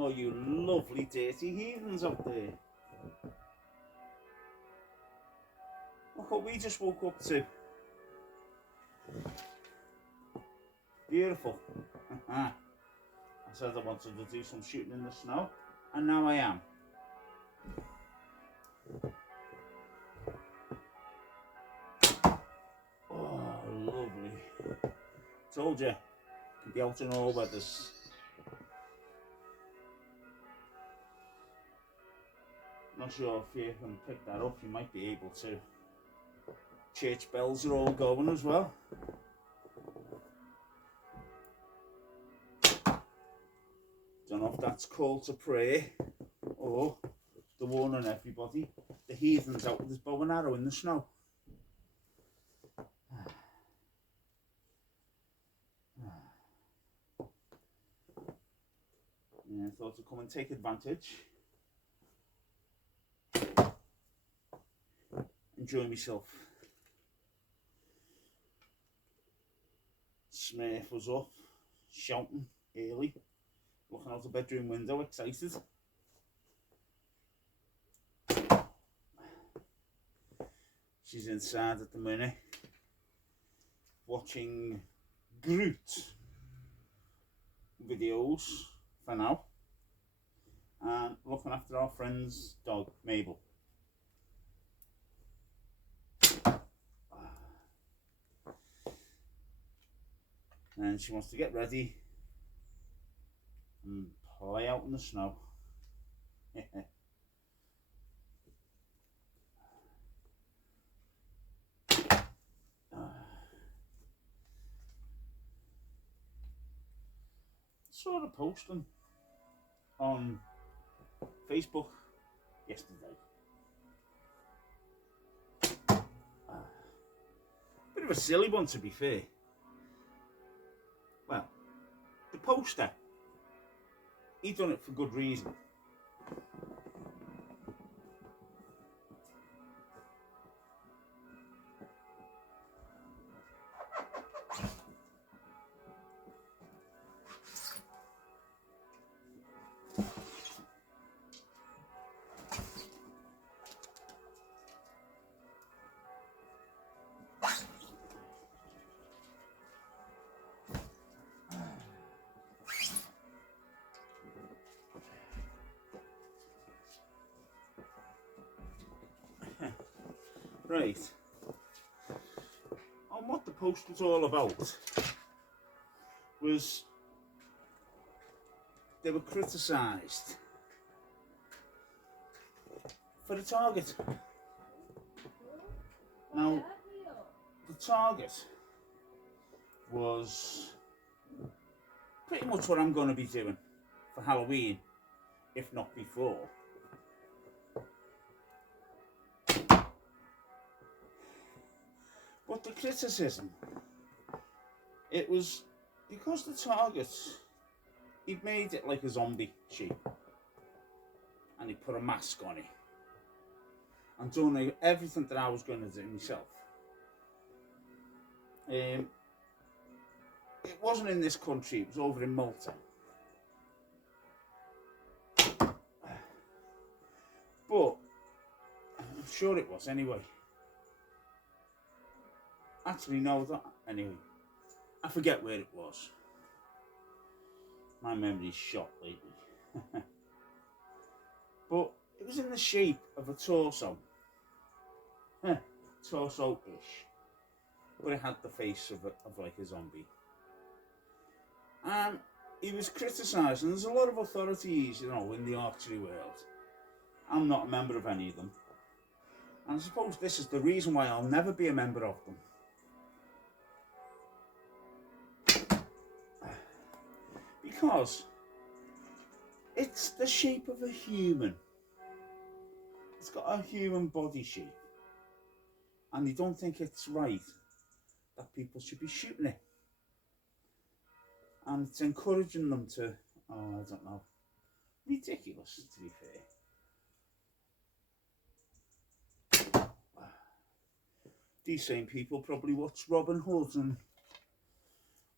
Oh, you lovely dirty heathens out there. Look what we just woke up to. Beautiful. I said I wanted to do some shooting in the snow, and now I am. Oh, lovely. Told you, could be out in all weathers. Not sure if you can pick that up, you might be able to. Church bells are all going as well. Don't know if that's call to prayer or the warning everybody. The heathen's out with his bow and arrow in the snow. Yeah, I thought I'd come and take advantage. Enjoy myself. Smurf was up, shouting early, looking out the bedroom window, excited. She's inside at the minute, watching Groot videos for now, and looking after our friend's dog, Mabel. And she wants to get ready and play out in the snow. Saw the posting on Facebook yesterday. Bit of a silly one, to be fair. Well, the poster, he done it for good reason. Right, and what the post was all about was they were criticised for the target. Now, the target was pretty much what I'm going to be doing for Halloween, if not before. But the criticism, it was because the target, he made it like a zombie shape, and he put a mask on it, and done everything that I was going to do myself. It wasn't in this country, it was over in Malta. But I'm sure it was anyway. Actually, no, that anyway. I forget where it was. My memory's shot lately. But it was in the shape of a torso. Torso-ish. But it had the face of like a zombie. And he was criticised, and there's a lot of authorities, you know, in the archery world. I'm not a member of any of them. And I suppose this is the reason why I'll never be a member of them. Because it's the shape of a human. It's got a human body shape. And they don't think it's right that people should be shooting it. And it's encouraging them to, I don't know, ridiculous, to be fair. These same people probably watch Robin Hood and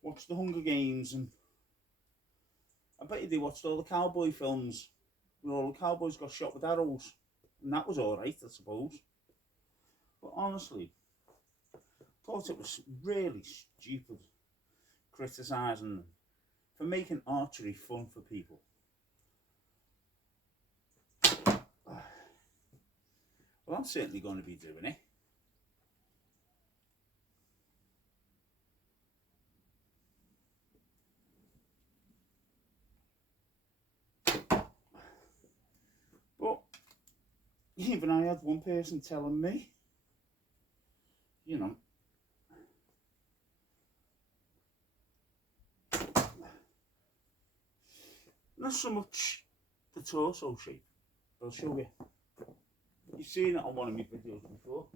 watch the Hunger Games and are bet you they watched all the cowboy films where all the cowboys got shot with arrows. And that was alright, I suppose. But honestly, I thought it was really stupid criticising them for making archery fun for people. Well, I'm certainly going to be doing it. But even I had one person telling me, you know, not so much the torso shape. I'll show you. You've seen it on one of my videos before.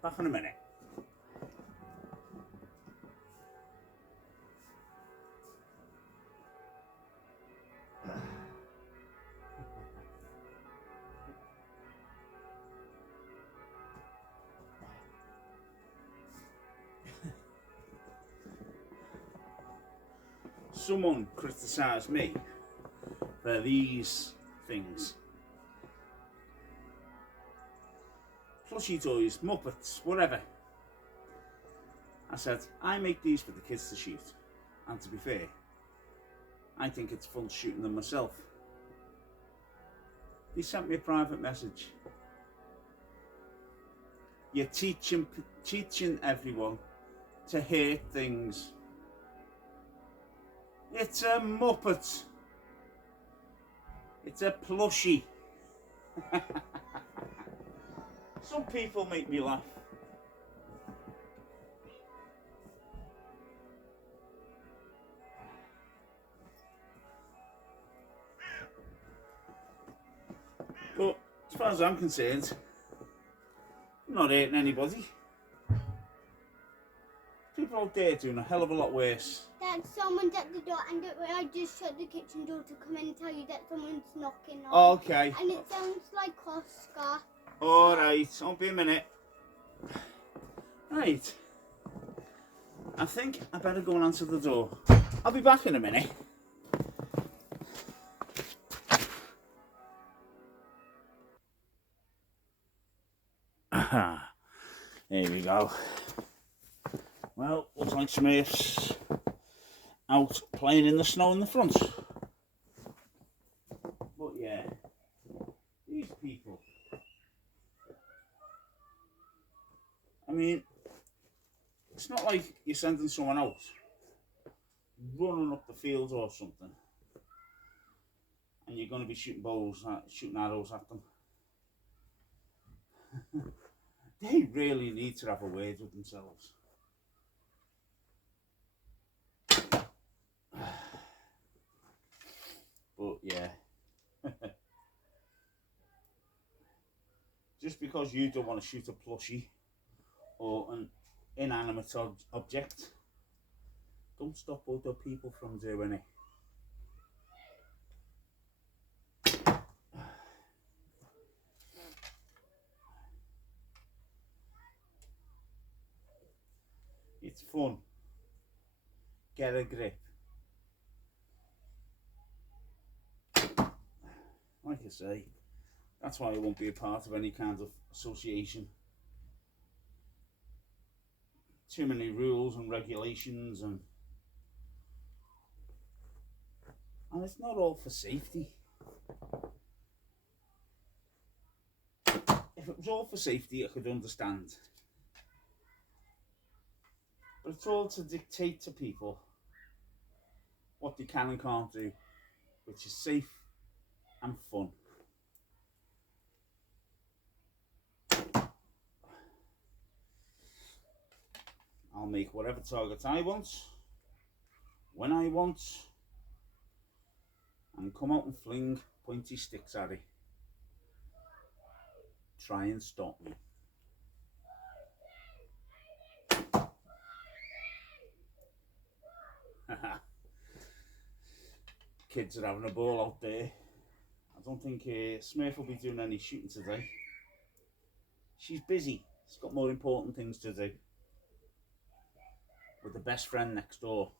Back in a minute. Someone criticised me for these things. Plushy toys, Muppets, whatever. I said, I make these for the kids to shoot. And to be fair, I think it's fun shooting them myself. They sent me a private message. You're teaching everyone to hate things. It's a Muppet. It's a plushie. Some people make me laugh. But as far as I'm concerned, I'm not hating anybody. People out there doing a hell of a lot worse. Dad, someone's at the door, and I just shut the kitchen door to come in and tell you that someone's knocking on. Okay. And it sounds like Oscar. Alright, won't be a minute. Right. I think I better go and answer the door. I'll be back in a minute. Aha. Here we go. Well, looks like Smurf's out playing in the snow in the front. But yeah, these people. I mean, it's not like you're sending someone out running up the field or something and you're going to be shooting arrows at them. They really need to have a word with themselves. But yeah, just because you don't want to shoot a plushie or an inanimate object, don't stop other people from doing it. It's fun. Get a grip. Like I say, that's why I won't be a part of any kind of association. Too many rules and regulations, and it's not all for safety. If it was all for safety, I could understand. But it's all to dictate to people what they can and can't do, which is safe and fun. I'll make whatever target I want, when I want, and come out and fling pointy sticks at it. Try and stop me. Kids are having a ball out there. I don't think Smurf will be doing any shooting today. She's busy. She's got more important things to do. With the best friend next door.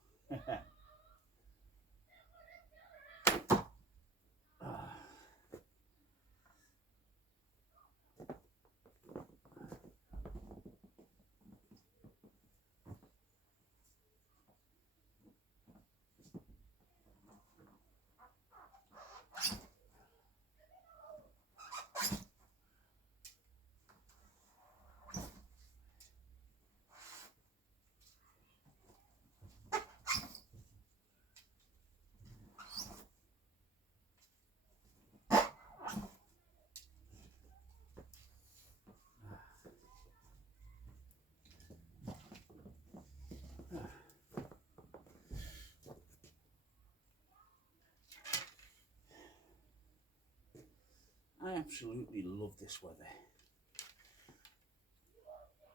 I absolutely love this weather.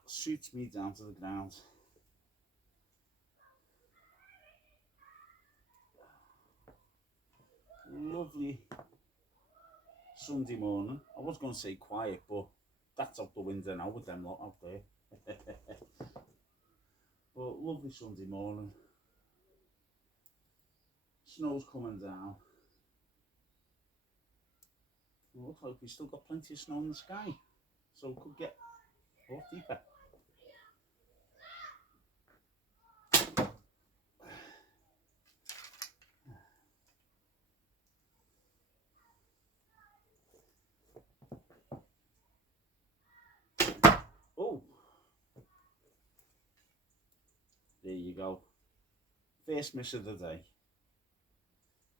Suits me down to the ground. Lovely Sunday morning. I was going to say quiet, but that's out the window now with them lot out there. But lovely Sunday morning. Snow's coming down. It looks like we've still got plenty of snow in the sky, so it could get a lot deeper. Oh, there you go. First miss of the day.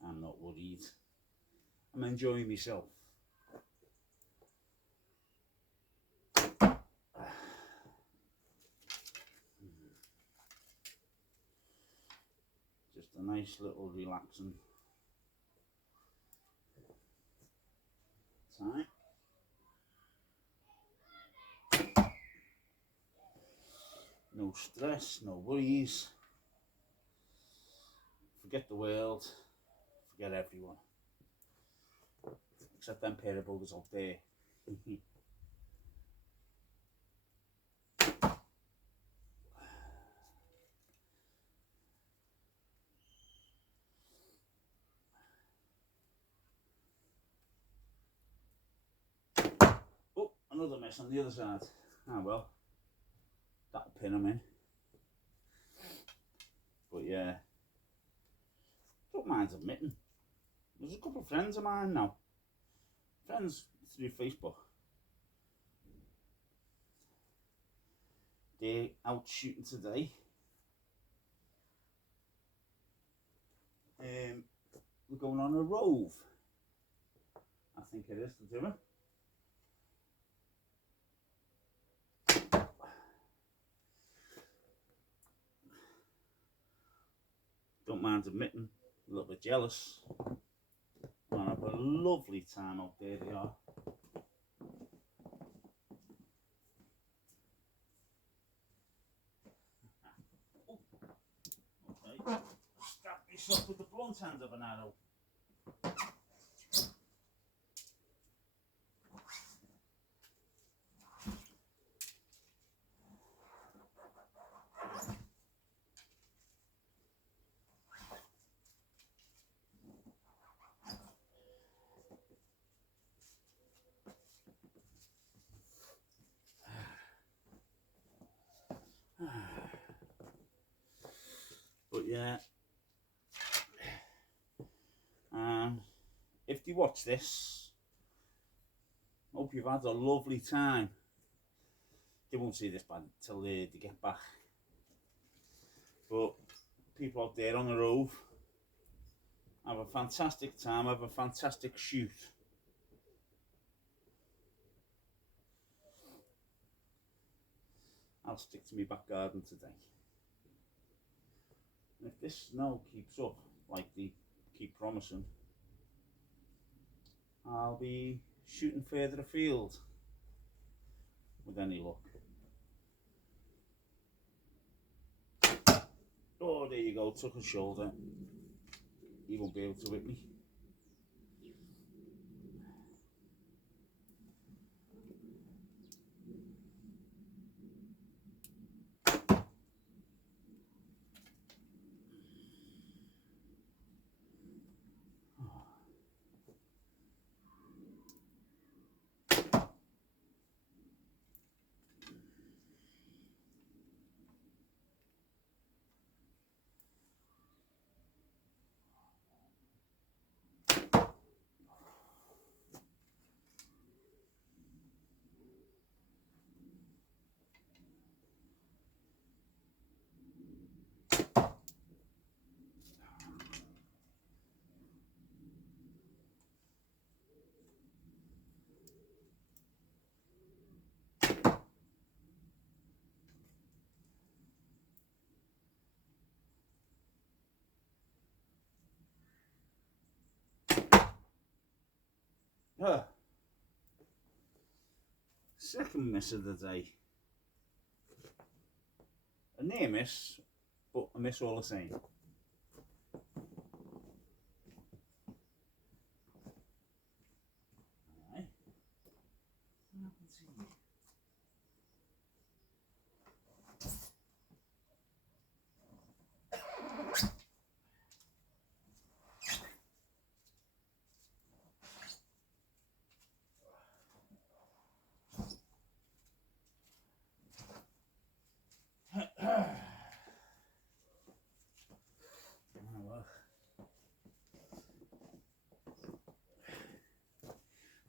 I'm not worried. I'm enjoying myself. Just a nice little relaxing time. No stress, no worries. Forget the world, forget everyone. Except them pair of buggers out there. Oh, another mess on the other side. Ah well, that'll pin them in. But yeah, don't mind admitting. There's a couple of friends of mine now. Friends through Facebook. They're out shooting today. We're going on a rove. I think it is to do it. Don't mind admitting, a little bit jealous. And have a lovely time out there they are. Okay, strap yourself with the blunt end of an arrow. But yeah, if you watch this, hope you've had a lovely time. They won't see this band till they get back. But people out there on the rove, have a fantastic time, have a fantastic shoot. I'll stick to my back garden today. And if this snow keeps up like they keep promising, I'll be shooting further afield with any luck. Oh, there you go, took a shoulder. He won't be able to hit me. Second miss of the day. A near miss, but a miss all the same. Alright.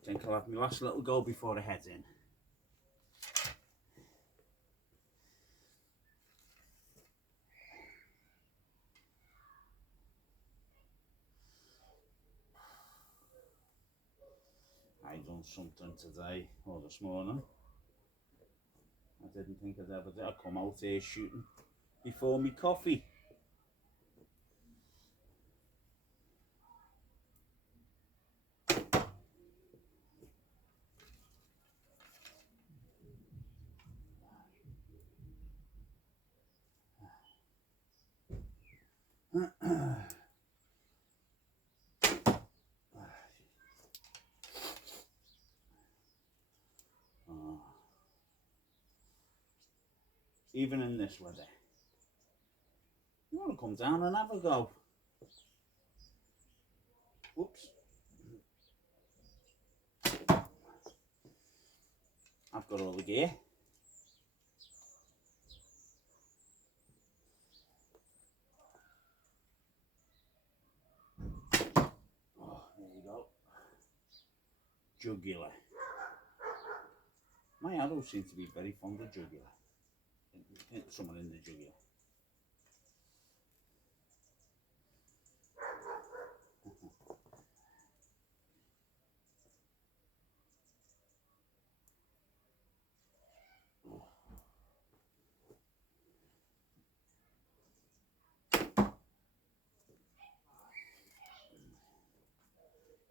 Think I'll have my last little go before I head in. I done something today or this morning I didn't think I'd ever do. I come out here shooting before me coffee. Even in this weather, you want to come down and have a go. Whoops. I've got all the gear. Oh, there you go. Jugular. My arrows seem to be very fond of jugular. Hit someone in the jugular.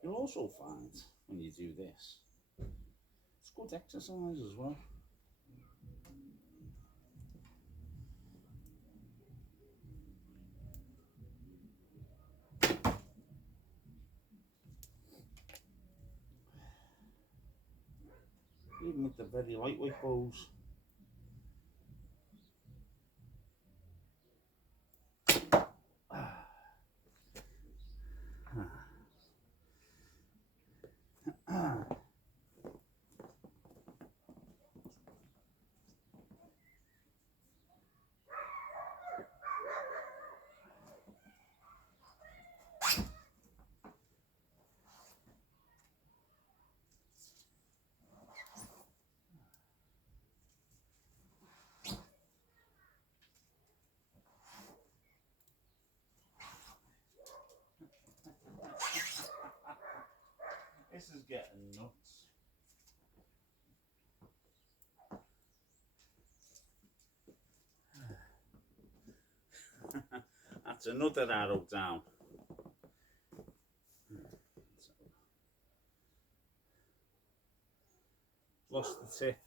You'll also find when you do this, it's good exercise as well. Even with the very lightweight bows. This is getting nuts. That's another arrow down. Lost the tip.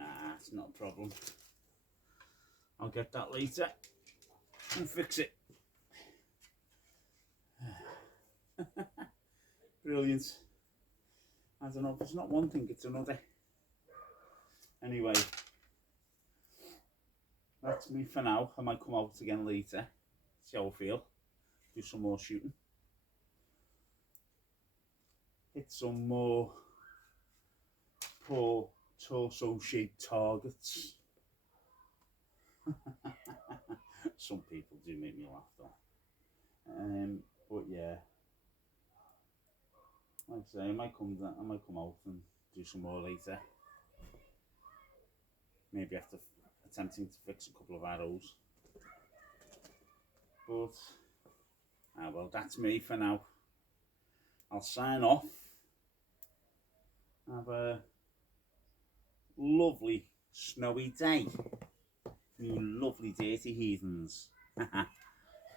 Ah, it's not a problem. I'll get that later and fix it. Brilliant. I don't know, if it's not one thing, it's another. Anyway, that's me for now. I might come out again later, see how I feel, do some more shooting, hit some more poor torso shaped targets. Some people do make me laugh though. But yeah, like I say, I might come out and do some more later. Maybe after attempting to fix a couple of arrows. But well, that's me for now. I'll sign off. Have a lovely snowy day, you lovely dirty heathens.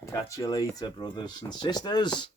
Catch you later, brothers and sisters.